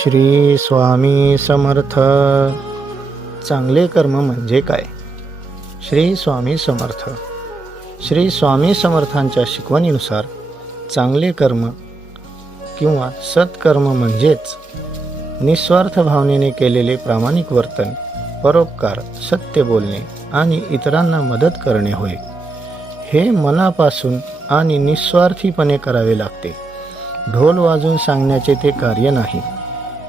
श्री स्वामी समर्थ. चांगले कर्म म्हणजे काय? श्री स्वामी समर्थ. श्री स्वामी समर्थांच्या शिकवणीनुसार चांगले कर्म किंवा सत्कर्म म्हणजेच निस्वार्थ भावनेने केलेले प्रामाणिक वर्तन, परोपकार, सत्य बोलणे आणि इतरांना मदत करणे होय. हे मनापासून आणि निस्वार्थीपणे करावे लागते. ढोल वाजून सांगण्याचे ते कार्य नाही.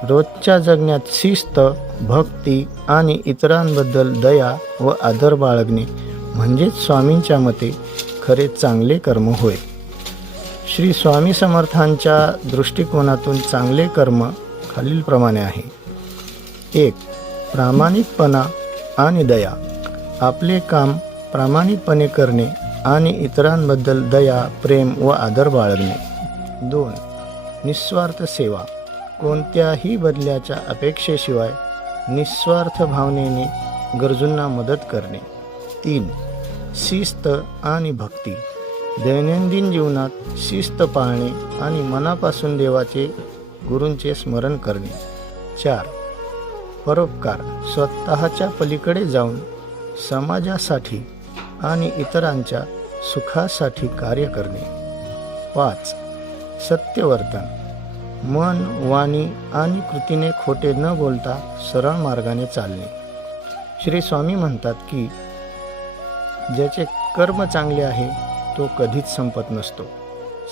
रोजच्या जगण्यात शिस्त, भक्ती आणि इतरांबद्दल दया व आदर बाळगणे म्हणजेच स्वामींच्या मते खरे चांगले कर्म होय. श्री स्वामी समर्थांच्या दृष्टिकोनातून चांगले कर्म खालीलप्रमाणे आहे. 1. प्रामाणिकपणा आणि दया. आपले काम प्रामाणिकपणे करणे आणि इतरांबद्दल दया, प्रेम व आदर बाळगणे. 2. निस्वार्थ सेवा. कोणत्याही बदल्याच्या अपेक्षेशिवाय निस्वार्थ भावनेने गरजूंना मदत करणे. 3. शिस्त आणि भक्ती. दैनंदिन जीवनात शिस्त पाळणे आणि मनापासून देवाचे, गुरूंचे स्मरण करणे. 4. परोपकार. स्वतःच्या पलीकडे जाऊन समाजासाठी आणि इतरांच्या सुखासाठी कार्य करणे. 5. सत्यवर्तन. मन, वाणी आणि कृतीने खोटे न बोलता सरळ मार्गाने चालणे. श्री स्वामी म्हणतात की ज्याचे कर्म चांगले आहे तो कधीच संपत नसतो.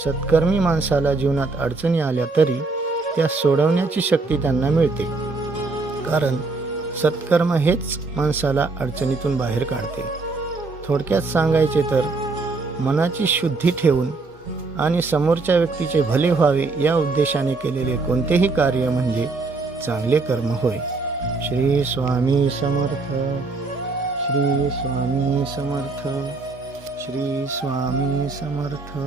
सत्कर्मी माणसाला जीवनात अडचणी आल्या तरी त्या सोडवण्याची शक्ती त्यांना मिळते, कारण सत्कर्म हेच माणसाला अडचणीतून बाहेर काढते. थोडक्यात सांगायचे तर मनाची शुद्धी ठेवून आणि समोरच्या व्यक्तीचे भले व्हावे या उद्देशाने केलेले कोणतेही कार्य म्हणजे चांगले कर्म होय. श्री स्वामी समर्थ. श्री स्वामी समर्थ. श्री स्वामी समर्थ.